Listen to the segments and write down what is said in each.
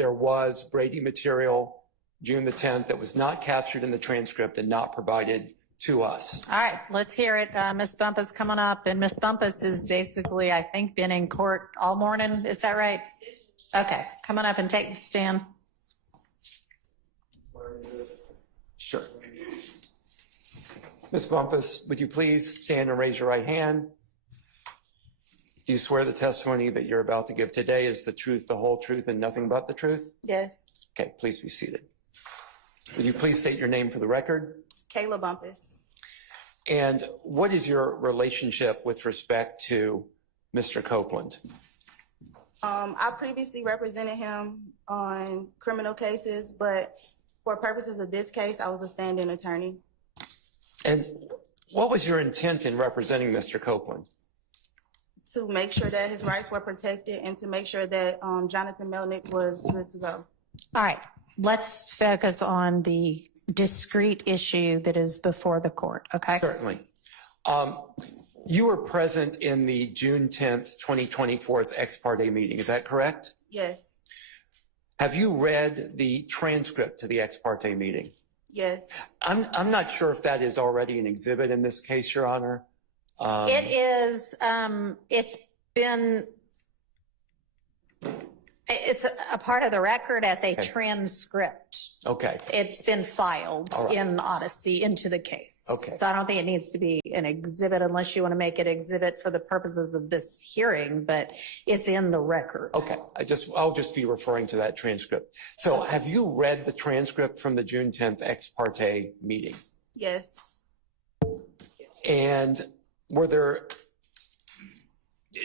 there was Brady material June the 10th that was not captured in the transcript and not provided to us. All right, let's hear it. Ms. Bumpus coming up, and Ms. Bumpus has basically, I think, been in court all morning. Is that right? Okay, come on up and take the stand. Sure. Ms. Bumpus, would you please stand and raise your right hand? Do you swear the testimony that you're about to give today is the truth, the whole truth, and nothing but the truth? Yes. Okay, please be seated. Would you please state your name for the record? Kayla Bumpus. And what is your relationship with respect to Mr. Copeland? I previously represented him on criminal cases, but for purposes of this case, I was a stand-in attorney. And what was your intent in representing Mr. Copeland? To make sure that his rights were protected and to make sure that Jonathan Melnick was good to go. All right, let's focus on the discrete issue that is before the court, okay? Certainly. You were present in the June 10th, 2024 ex parte meeting, is that correct? Yes. Have you read the transcript to the ex parte meeting? Yes. I'm not sure if that is already an exhibit in this case, Your Honor. It is, it's a part of the record as a transcript. Okay. It's been filed in Odyssey into the case. Okay. So I don't think it needs to be an exhibit unless you want to make it exhibit for the purposes of this hearing, but it's in the record. Okay. I'll just be referring to that transcript. So have you read the transcript from the June 10th ex parte meeting? Yes. And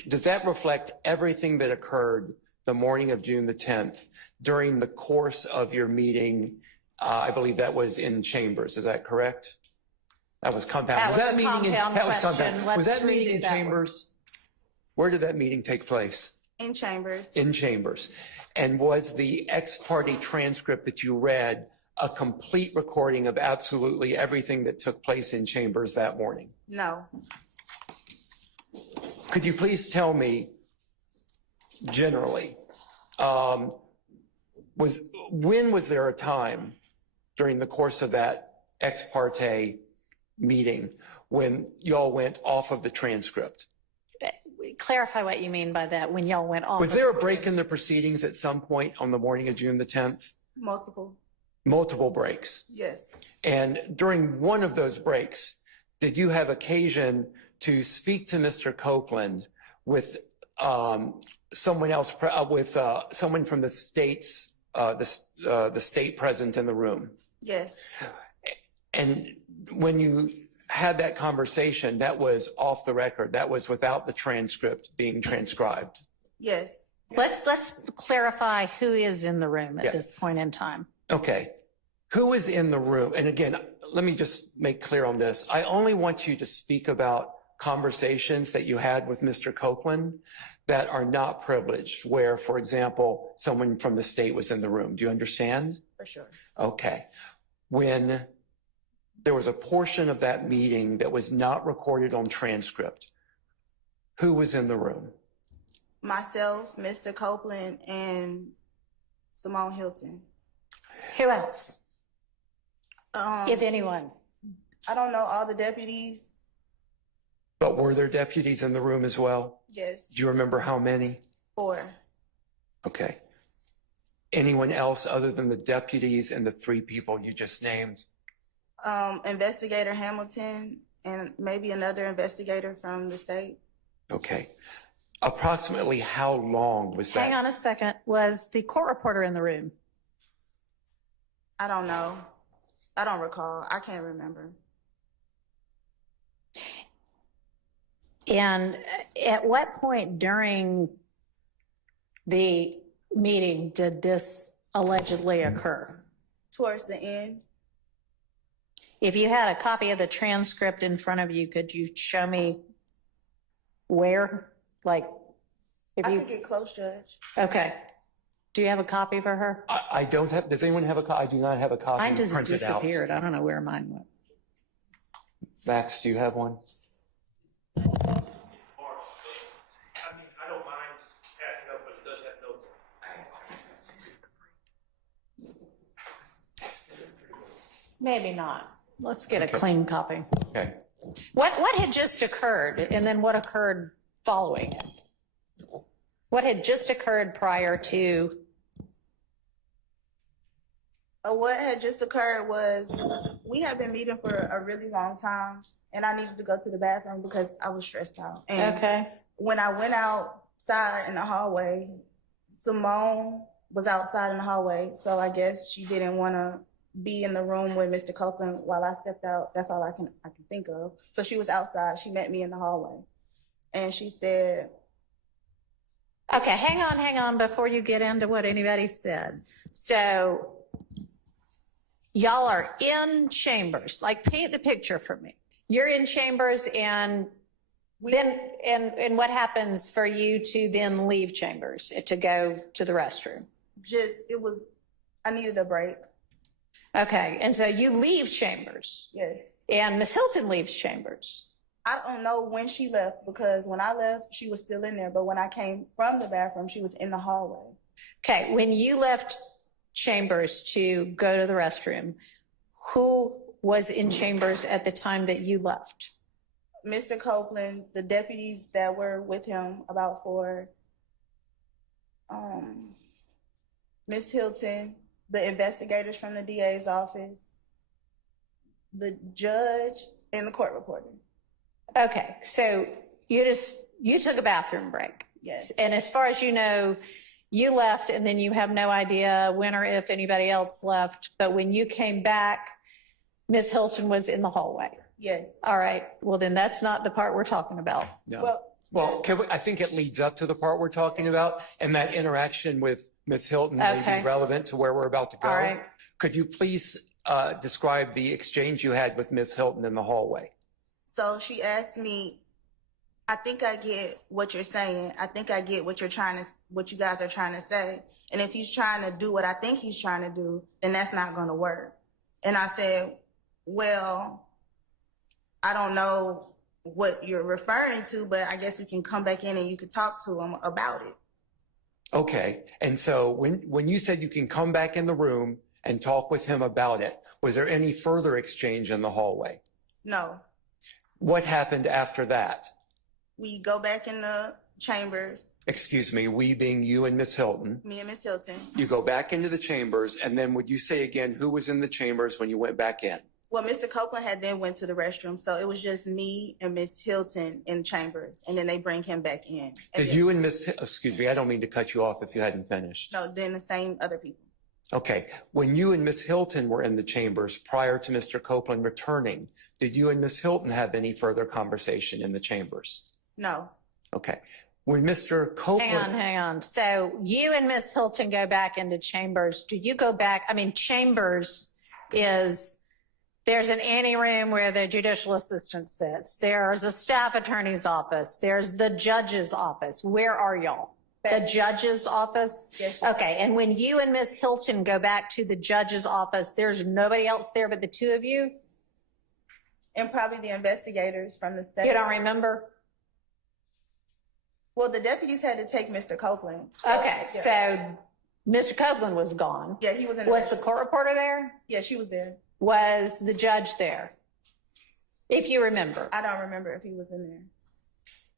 does that reflect everything that occurred the morning of June the 10th during the course of your meeting? I believe that was in chambers. Is that correct? That was compound. Was that meeting in chambers? Where did that meeting take place? In chambers. In chambers. And was the ex parte transcript that you read a complete recording of absolutely everything that took place in chambers that morning? No. Could you please tell me, generally, when was there a time during the course of that ex parte meeting when y'all went off of the transcript? Clarify what you mean by that, when y'all went off. Was there a break in the proceedings at some point on the morning of June the 10th? Multiple breaks? Yes. And during one of those breaks, did you have occasion to speak to Mr. Copeland with someone else, someone from the states, the state present in the room? Yes. And when you had that conversation, that was off the record. That was without the transcript being transcribed. Yes. Let's clarify who is in the room at this point in time. Okay. Who is in the room? And again, let me just make clear on this. I only want you to speak about conversations that you had with Mr. Copeland that are not privileged, where, for example, someone from the state was in the room. Do you understand? For sure. Okay. When there was a portion of that meeting that was not recorded on transcript, who was in the room? Myself, Mr. Copeland, and Simone Hilton. Who else? If anyone. I don't know, all the deputies. But were there deputies in the room as well? Yes. Do you remember how many? 4. Okay. Anyone else other than the deputies and the 3 people you just named? Investigator Hamilton and maybe another investigator from the state. Okay. Approximately how long was that? Hang on a second. Was the court reporter in the room? I don't know. I don't recall. I can't remember. And at what point during the meeting did this allegedly occur? Towards the end. If you had a copy of the transcript in front of you, could you show me where? Like, if you could get close, Judge. Okay. Do you have a copy for her? I don't have. Does anyone have a copy? I do not have a copy. Mine just disappeared. I don't know where mine went. Max, do you have one? I don't mind passing up, but it does have notes on it. Maybe not. Let's get a Okay. clean copy. Okay. What had just occurred, and then what occurred following it? What had just occurred prior to? What had just occurred was we had been meeting for a really long time, and I needed to go to the bathroom because I was stressed out. And Okay. when I went outside in the hallway, Simone was outside in the hallway, so I guess she didn't want to be in the room with Mr. Copeland while I stepped out. That's all I can think of. So she was outside. She met me in the hallway, and she said, Okay, hang on before you get into what anybody said. So y'all are in chambers. Like, paint the picture for me. You're in chambers, and then and what happens for you to then leave chambers to go to the restroom? I needed a break. Okay, and so you leave chambers, Yes. and Miss Hilton leaves chambers. I don't know when she left because when I left, she was still in there. But when I came from the bathroom, she was in the hallway. Okay, when you left chambers to go to the restroom, who was in chambers at the time that you left? Mr. Copeland, the deputies that were with him, about 4, Miss Hilton, the investigators from the DA's office, the judge, and the court reporter. Okay, so you took a bathroom break. Yes. And as far as you know, you left, and then you have no idea when or if anybody else left. But when you came back, Miss Hilton was in the hallway. Yes. All right. Well, then that's not the part we're talking about. No. Well, I think it leads up to the part we're talking about, and that interaction with Ms. Hilton may Okay. be relevant to where we're about to go. All right. Could you please describe the exchange you had with Ms. Hilton in the hallway? So she asked me, I think I get what you're saying. I think I get what you guys are trying to say. And if he's trying to do what I think he's trying to do, then that's not going to work. And I said, well, I don't know what you're referring to, but I guess we can come back in and you could talk to him about it. Okay. And so when you said you can come back in the room and talk with him about it, was there any further exchange in the hallway? No. What happened after that? We go back in the chambers, Excuse me, we being you and Ms. Hilton. me and Miss Hilton. You go back into the chambers, and then would you say again who was in the chambers when you went back in? Well, Mr. Copeland had then went to the restroom, so it was just me and Miss Hilton in chambers, and then they bring him back in. Did you and excuse me, I don't mean to cut you off if you hadn't finished. No, then the same other people. Okay. When you and Ms. Hilton were in the chambers prior to Mr. Copeland returning, did you and Ms. Hilton have any further conversation in the chambers? No. Okay. When Mr. Copeland. Hang on. So you and Miss Hilton go back into chambers. Do you go back? I mean, chambers is, there's an anteroom where the judicial assistant sits. There's a staff attorney's office. There's the judge's office. Where are y'all? The judge's office? Yes. Okay. And when you and Miss Hilton go back to the judge's office, there's nobody else there but the two of you? And probably the investigators from the state. You don't remember? Well, the deputies had to take Mr. Copeland. Okay. Yeah. So Mr. Copeland was gone. Yeah, he was in. Was the court reporter there? Yeah, she was there. Was the judge there? If you remember. I don't remember if he was in there.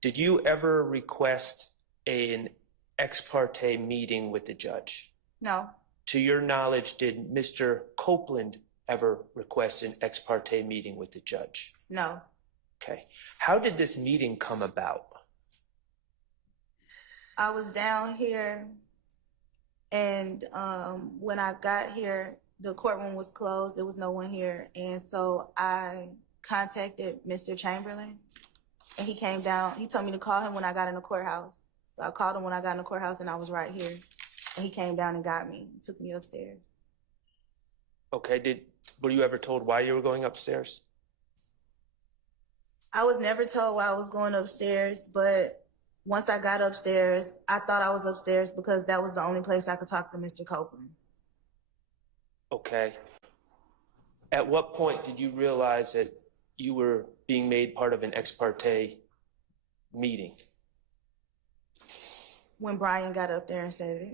Did you ever request an ex parte meeting with the judge? No. To your knowledge, did Mr. Copeland ever request an ex parte meeting with the judge? No. Okay. How did this meeting come about? I was down here, and when I got here, the courtroom was closed. There was no one here, and so I contacted Mr. Chamberlain, and he came down. He told me to call him when I got in the courthouse. So I called him when I got in the courthouse, and I was right here. And he came down and got me, took me upstairs. Okay. Were you ever told why you were going upstairs? I was never told why I was going upstairs, but once I got upstairs, I thought I was upstairs because that was the only place I could talk to Mr. Copeland. Okay. At what point did you realize that you were being made part of an ex parte meeting? When Brian got up there and said it.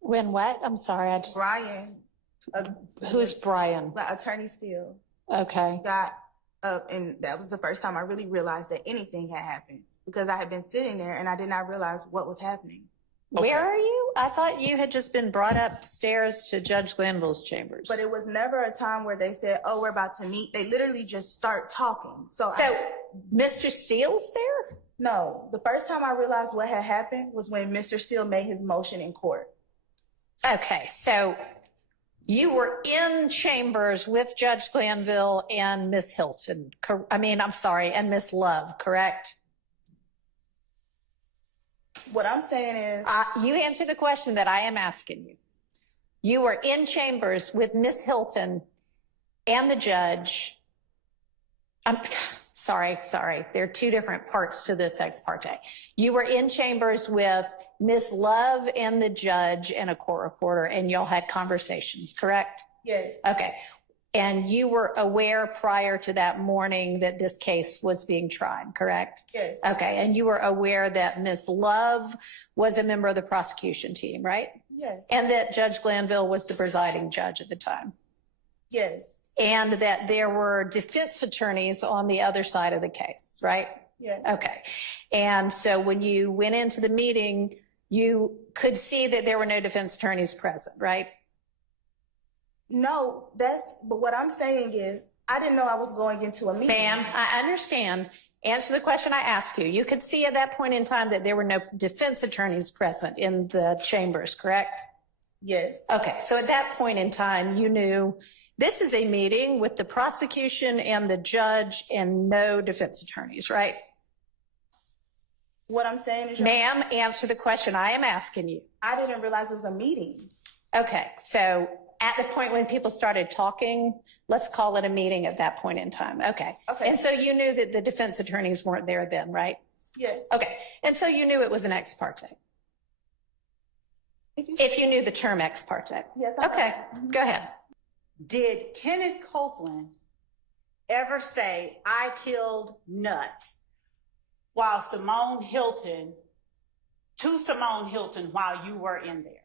When what? I'm sorry. Brian Who's Brian? Attorney Steele Okay. got up, and that was the first time I really realized that anything had happened, because I had been sitting there and I did not realize what was happening. Where are you? I thought you had just been brought upstairs to Judge Glanville's chambers. But it was never a time where they said, "Oh, we're about to meet." They literally just start talking. So Mr. Steele's there? no, the first time I realized what had happened was when Mr. Steele made his motion in court. Okay, so you were in chambers with Judge Glanville and Miss Hilton. And Miss Love, correct? What I'm saying is, You answer the question that I am asking you. You were in chambers with Miss Hilton and the judge. I'm sorry. There are two different parts to this ex parte. You were in chambers with Miss Love and the judge and a court reporter, and y'all had conversations, correct? yes, Okay. And you were aware prior to that morning that this case was being tried, correct? yes, Okay. And you were aware that Miss Love was a member of the prosecution team, right? yes, And that Judge Glanville was the presiding judge at the time. yes, And that there were defense attorneys on the other side of the case, right? yes. Okay. And so when you went into the meeting, you could see that there were no defense attorneys present, right? No, but what I'm saying is, I didn't know I was going into a meeting. Ma'am, I understand. Answer the question I asked you. You could see at that point in time that there were no defense attorneys present in the chambers, correct? Yes, Okay. So at that point in time, you knew this is a meeting with the prosecution and the judge and no defense attorneys, right? what I'm saying is, Ma'am, answer the question I am asking you. I didn't realize it was a meeting. Okay. So at the point when people started talking, let's call it a meeting at that point in time. Okay. Okay. And so you knew that the defense attorneys weren't there then, right? Yes. Okay. And so you knew it was an ex parte. If you knew the term ex parte. Yes, I Okay. know. Go ahead. Did Kenneth Copeland ever say, "I killed Nut," while Simone Hilton while you were in there?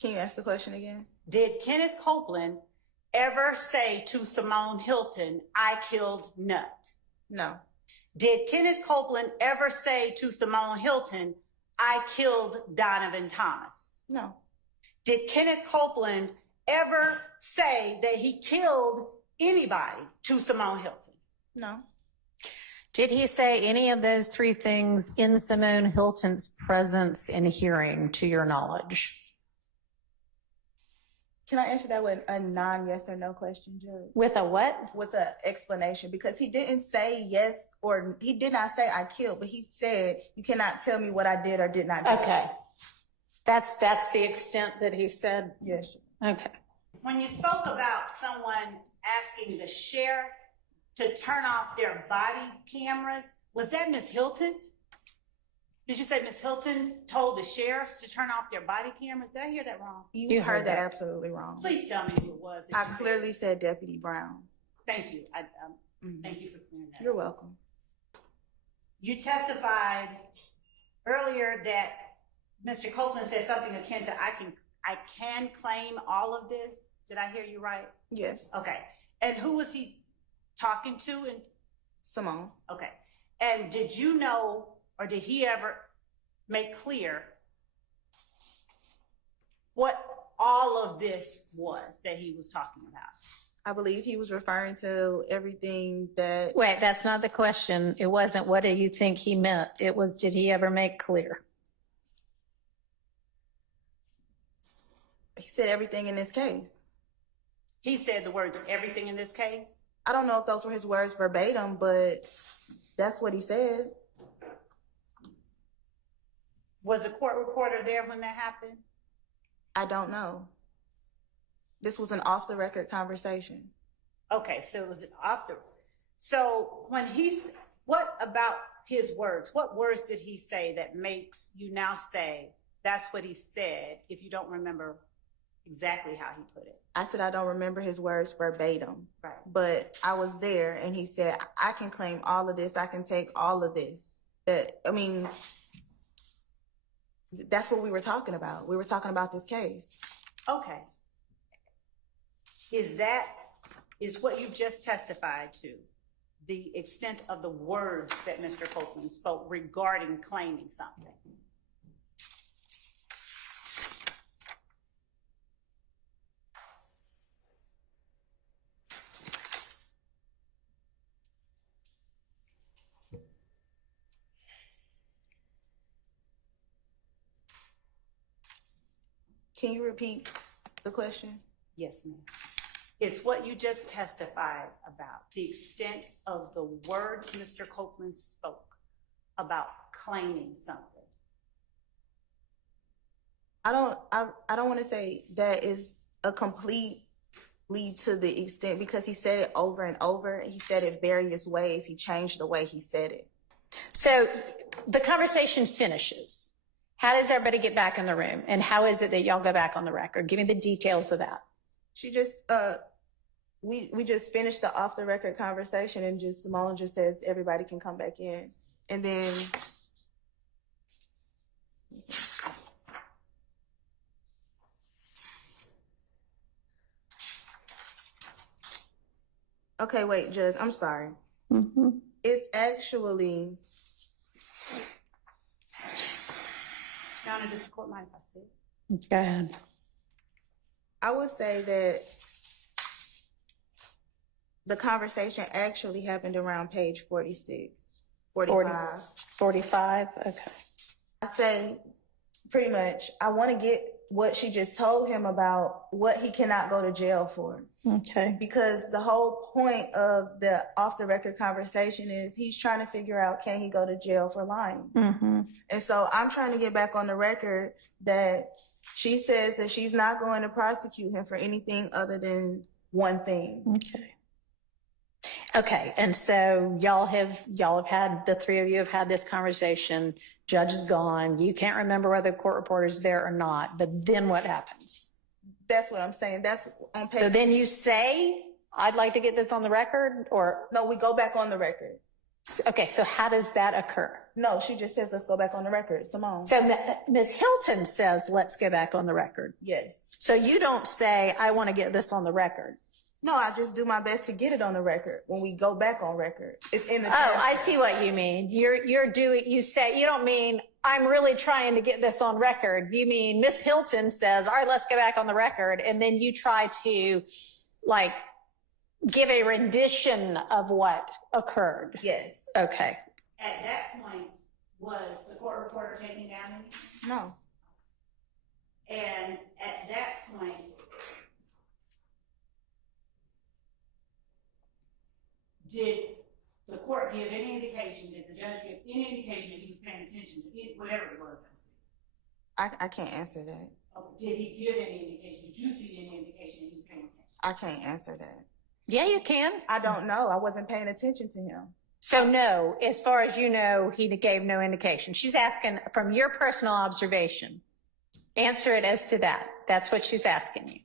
Can you ask the question again? Did Kenneth Copeland ever say to Simone Hilton, "I killed Nut"? No, Did Kenneth Copeland ever say to Simone Hilton, "I killed Donovan Thomas"? no, Did Kenneth Copeland ever say that he killed anybody to Simone Hilton? no, Did he say any of those three things in Simone Hilton's presence and hearing, to your knowledge? Can I answer that with a non-yes or no question, Judge? With a what? With an explanation, because he didn't say yes, or he did not say I killed, but he said, "You cannot tell me what I did or did not do." Okay. That's the extent that he said. Yes. Okay. When you spoke about someone asking the sheriff to turn off their body cameras, was that Miss Hilton? Did you say Miss Hilton told the sheriffs to turn off their body cameras? Did I hear that wrong? You heard that absolutely wrong. Please tell me who it was. I clearly said Deputy Brown. Thank you. Thank you for clearing that up. You're welcome. You testified earlier that Mr. Copeland said something akin to, I can claim all of this. Did I hear you right? Yes. Okay. And who was he talking to? And Simone. okay. And did you know, or did he ever make clear what all of this was that he was talking about? I believe he was referring to everything that, Wait, that's not the question. It wasn't what do you think he meant. It was, did he ever make clear? he said everything in this case. He said the words, "everything in this case." I don't know if those were his words verbatim, but that's what he said. Was the court reporter there when that happened? I don't know. This was an off the record conversation. Okay, so it was off the. So when what about his words? What words did he say that makes you now say that's what he said if you don't remember exactly how he put it? I said I don't remember his words verbatim, Right. but I was there, and he said I can claim all of this. I can take all of this. That's what we were talking about. We were talking about this case. Okay. Is what you just testified to the extent of the words that Mr. Copeland spoke regarding claiming something? Can you repeat the question? Yes, ma'am. It's what you just testified about, the extent of the words Mr. Copeland spoke about claiming something. I don't want to say that is a complete lead to the extent, because he said it over and over. He said it various ways. He changed the way he said it. So The conversation finishes. How does everybody get back in the room? And how is it that y'all go back on the record? Give me the details of that. she just we just finished the off the record conversation, and just Simone just says everybody can come back in, and then okay, wait, Judge, I'm sorry. Mm-hmm. It's actually, Your Honor, does the court mind if I sit? Go ahead. I would say that the conversation actually happened around page 46, 45. 45? Okay. I say pretty much, I want to get what she just told him about what he cannot go to jail for. Okay. Because the whole point of the off the record conversation is he's trying to figure out, can he go to jail for lying? Mm-hmm. And so I'm trying to get back on the record that she says that she's not going to prosecute him for anything other than one thing. Okay. Okay. And so y'all have had, the three of you have had this conversation. Judge is gone. You can't remember whether the court reporter's there or not, but then what happens? That's what I'm saying. That's on page. So then you say, I'd like to get this on the record, or, No, we go back on the record. okay, so how does that occur? No, she just says, let's go back on the record. Simone. So Ms. Hilton says, let's go back on the record. Yes. So you don't say, I want to get this on the record. No, I just do my best to get it on the record when we go back on record. It's in the. Oh, I see what you mean. You say, you don't mean, I'm really trying to get this on record. You mean Miss Hilton says, all right, let's go back on the record. And then you try to like give a rendition of what occurred. Yes. Okay. At that point, was the court reporter taking down anything? No. And at that point, did the court give any indication, did the judge give any indication that he was paying attention to it, whatever it was? I can't answer that. Did he give any indication? Did you see any indication that he was paying attention? I can't answer that. Yeah, you can. I don't know. I wasn't paying attention to him. So no, as far as you know, he gave no indication. She's asking from your personal observation. Answer it as to that. That's what she's asking you.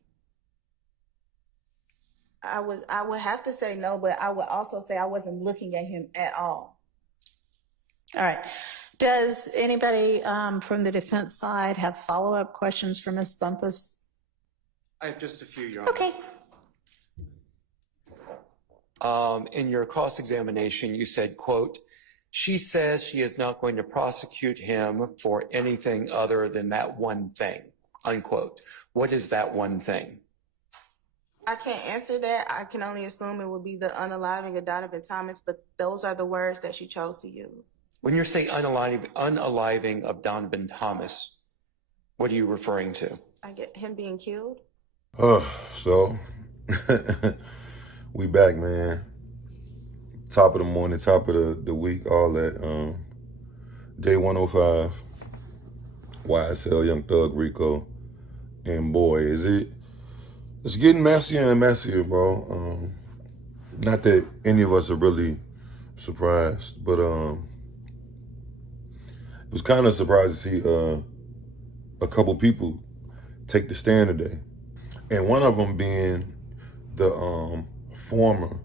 I would have to say no, but I would also say I wasn't looking at him at all. All right. Does anybody from the defense side have follow-up questions for Ms. Bumpus? I have just a few, Your Honor. Okay. In your cross-examination, you said, quote, she says she is not going to prosecute him for anything other than that one thing, unquote. What is that one thing? I can't answer that. I can only assume it would be the unaliving of Donovan Thomas, but those are the words that she chose to use. When you say unaliving of Donovan Thomas, what are you referring to? I get him being killed. So we back, man. Top of the morning, top of the week, all that. Day 105, YSL, Young Thug, Rico, and boy, it's getting messier and messier, bro. Not that any of us are really surprised, but it was kind of surprised to see a couple people take the stand today, and one of them being the former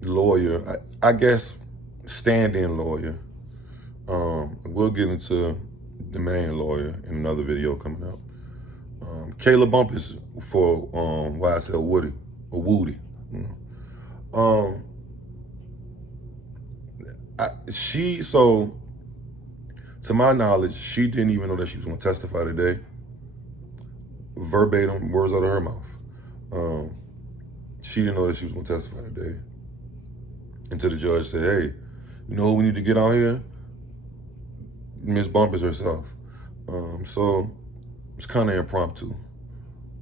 lawyer, I guess stand-in lawyer. We'll get into the main lawyer in another video coming up. Kayla Bumpus for YSL Woody or Woody. You know. So to my knowledge, she didn't even know that she was going to testify today. Verbatim words out of her mouth. She didn't know that she was going to testify today until the judge said, "Hey, you know who we need to get out here? Miss Bumpus herself." So it's kind of impromptu.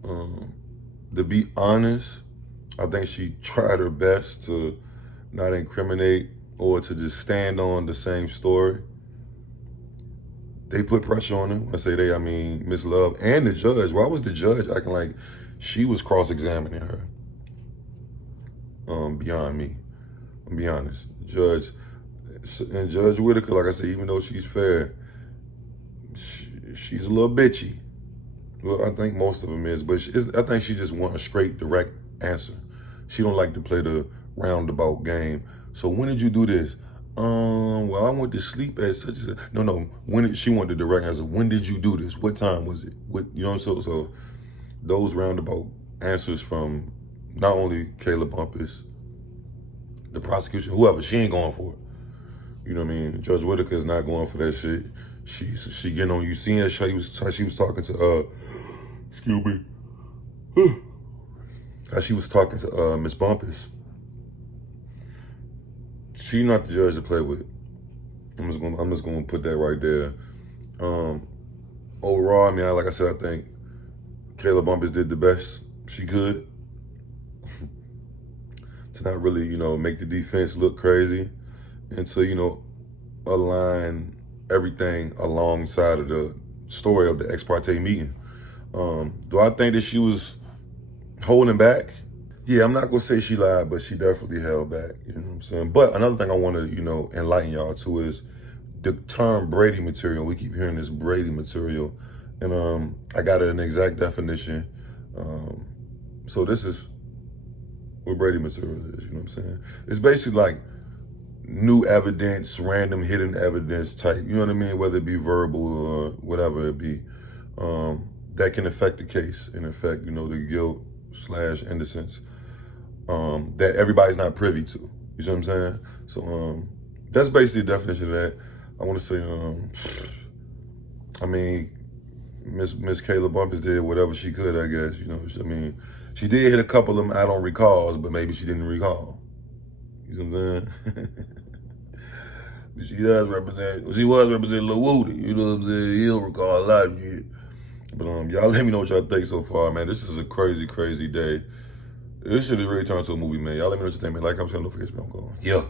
To be honest, I think she tried her best to not incriminate or to just stand on the same story. They put pressure on her. When I say they, I mean Miss Love and the judge. Why was the judge acting like she was cross-examining her? Beyond me. I'll be honest. Judge Whitaker, like I said, even though she's fair, she's a little bitchy. Well, I think most of them is, but I think she just want a straight, direct answer. She don't like to play the roundabout game. So when did you do this? Well, I went to sleep at such and such. No. She wanted the direct answer. When did you do this? What time was it? What, you know, so those roundabout answers from not only Kayla Bumpus, the prosecution, whoever, she ain't going for it. You know what I mean? Judge Whitaker is not going for that shit. She getting on you. Seeing how she was talking to excuse me. How she was talking to Miss Bumpus. She not the judge to play with. I'm just gonna put that right there. Overall, I mean, like I said, I think Kayla Bumpus did the best she could to not really, you know, make the defense look crazy and to, you know, align everything alongside of the story of the ex parte meeting. Do I think that she was holding back? Yeah, I'm not gonna say she lied, but she definitely held back. You know what I'm saying? But another thing I want to, you know, enlighten y'all to is the term Brady material. We keep hearing this Brady material, and I got an exact definition. So this is what Brady material is. You know what I'm saying? It's basically like new evidence, random hidden evidence type. You know what I mean? Whether it be verbal or whatever it be, that can affect the case and affect, you know, the guilt / innocence. That everybody's not privy to. You see what I'm saying? So that's basically the definition of that. I want to say, I mean, Miss Kayla Bumpus did whatever she could, I guess. You know, I mean, she did hit a couple of them I don't recalls, but maybe she didn't recall. You see what I'm saying? But she was representing Lil Woody. You know what I'm saying? He'll recall a lot of shit. But y'all let me know what y'all think so far, man. This is a crazy, crazy day. This shit is really turned to a movie, man. Y'all let me know what you think, man. Like, comment, share, notification. I'm going. Yeah.